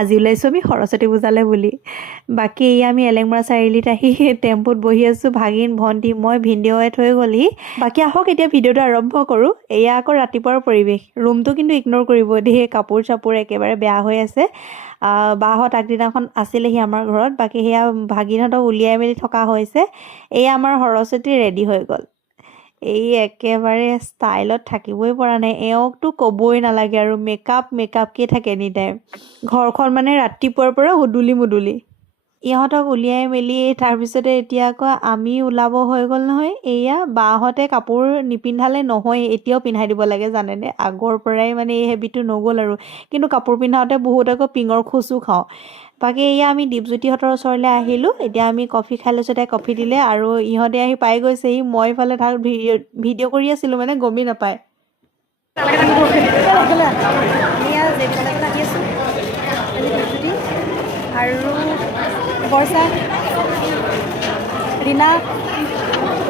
আজি ওলাইছোঁ আমি সৰস্বতী পূজালৈ বুলি। বাকী এই আমি এলেংমৰা চাৰিআলিত আহি টেম্পুত বহি আছোঁ, ভাগিন ভণ্টি মই ভিডিঅ'য়ে থৈ গ'লি। বাকী আহক এতিয়া ভিডিঅ'টো আৰম্ভ কৰোঁ। এয়া আকৌ ৰাতিপুৱাৰ পৰিৱেশ। ৰুমটো কিন্তু ইগন'ৰ কৰিব দেই, কাপোৰ চাপোৰ একেবাৰে বেয়া হৈ আছে। বাহঁত আগদিনাখন আছিলেহি আমাৰ ঘৰত। বাকী সেয়া ভাগিনহঁতক উলিয়াই মেলি থকা হৈছে। এয়া আমাৰ সৰস্বতী ৰেডি হৈ গ'ল। এই একেবাৰে ষ্টাইলত থাকিবই পৰা নাই। এওঁকতো ক'বই নালাগে আৰু মেকআপকেই থাকে এনি টাইম। ঘৰখন মানে ৰাতিপুৱাৰ পৰা উদুলি মুদুলি। ইহঁতক উলিয়াই মেলি তাৰপিছতে এতিয়া আকৌ আমি ওলাব হৈ গ'ল নহয়। এয়া বাহঁতে কাপোৰ নিপিন্ধালে নহয়, এতিয়াও পিন্ধাই দিব লাগে জানেনে। আগৰ পৰাই মানে এই হেবিটটো নগ'ল আৰু। কিন্তু কাপোৰ পিন্ধাওঁতে বহুত আকৌ পিঙৰ খোজো খাওঁ। বাকী এয়া আমি দীপজ্যোতিহঁতৰ ওচৰলৈ আহিলোঁ। এতিয়া আমি কফি খাই লৈছোঁ, তাই কফি দিলে আৰু ইহঁতে আহি পাই গৈছেহি। মই ইফালে তাক ভিডিঅ' কৰি আছিলোঁ, মানে গমেই নাপায়। আৰু বৰ্ষা, ৰীণা,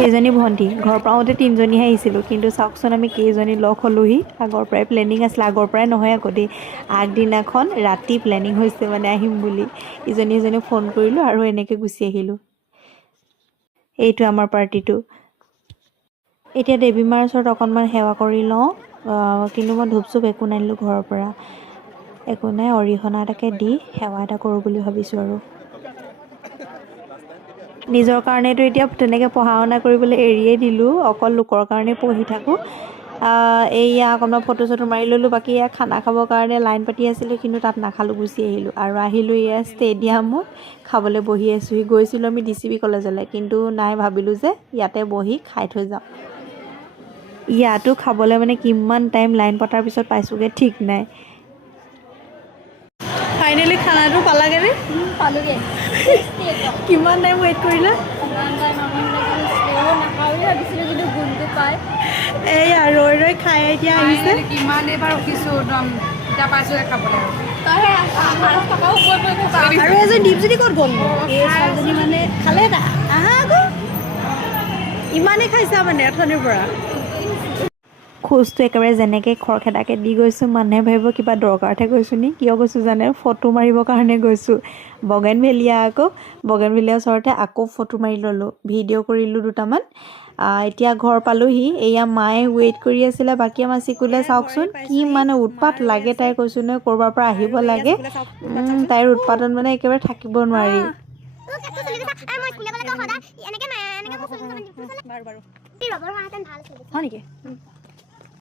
এইজনী ভণ্টি। ঘৰৰ পৰা আহোঁতে 3জনীহে আহিছিলোঁ, কিন্তু চাওকচোন আমি কেইজনী লগ হ'লোহি। আগৰ পৰাই প্লেনিং আছিলে, আগৰ পৰাই নহয় আকৌ দেই, আগদিনাখন ৰাতি প্লেনিং হৈছে মানে আহিম বুলি। ইজনীক ফোন কৰিলোঁ আৰু এনেকৈ গুচি আহিলোঁ। এইটো আমাৰ পাৰ্টিটো। এতিয়া দেৱী মাৰ ওচৰত অকণমান সেৱা কৰি লওঁ, কিন্তু মই ধূপ চুপ একো নানিলোঁ ঘৰৰ পৰা। একো নাই, অৰিহণা এটাকে দি সেৱা এটা কৰোঁ বুলি ভাবিছোঁ আৰু। নিজৰ কাৰণেতো এতিয়া তেনেকৈ পঢ়া শুনা কৰিবলৈ এৰিয়ে দিলোঁ, অকল লোকৰ কাৰণে পঢ়ি থাকোঁ। এইয়া অকণমান ফটো চটো মাৰি ল'লোঁ। বাকী এয়া খানা খাবৰ কাৰণে লাইন পাতি আছিলোঁ, কিন্তু তাত নাখালোঁ, গুচি আহিলোঁ। আৰু আহিলোঁ এয়া ষ্টেডিয়ামত খাবলৈ বহি আছোঁহি। গৈছিলোঁ আমি DCB কলেজলৈ, কিন্তু নাই, ভাবিলোঁ যে ইয়াতে বহি খাই থৈ যাওঁ। ইয়াতো খাবলৈ মানে কিমান টাইম লাইন পতাৰ পিছত পাইছোঁগৈ ঠিক নাই। ফাইনেলি খানাটো পালাগেনে? পালোগে। কিমান টাইম ৱেইট কৰিলা? এইয়া ৰৈ খাই এতিয়া আহিছে। কিমান এবাৰ ৰখিছোঁ, একদম এতিয়া পাইছোঁ খাবলৈ। আৰু এজন দীপজ্যোতি ক'ত গ'ল? এই ছোৱালীজনী মানে খালে তা আহা আকৌ, ইমানেই খাইছা মানে অথনিৰ পৰা। খোজটো একেবাৰে যেনেকৈ খৰখেদাকৈ দি গৈছোঁ, মানুহে ভাবিব কিবা দৰকাৰতহে গৈছোঁ নি। কিয় গৈছোঁ জানে? ফটো মাৰিবৰ কাৰণে গৈছোঁ। বগেনভেলিয়া ওচৰতে আকৌ ফটো মাৰি ল'লোঁ, ভিডিঅ' কৰিলোঁ দুটামান। এতিয়া ঘৰ পালোঁহি। এয়া মায়ে ৱেইট কৰি আছিলে। বাকী আমাৰ চিকুলে চাওকচোন কি মানে উৎপাত লাগে তাই, কৈছোঁ নহয়, ক'ৰবাৰ পৰা আহিব লাগে। তাইৰ উৎপাতত মানে একেবাৰে থাকিব নোৱাৰি। হয় নেকি?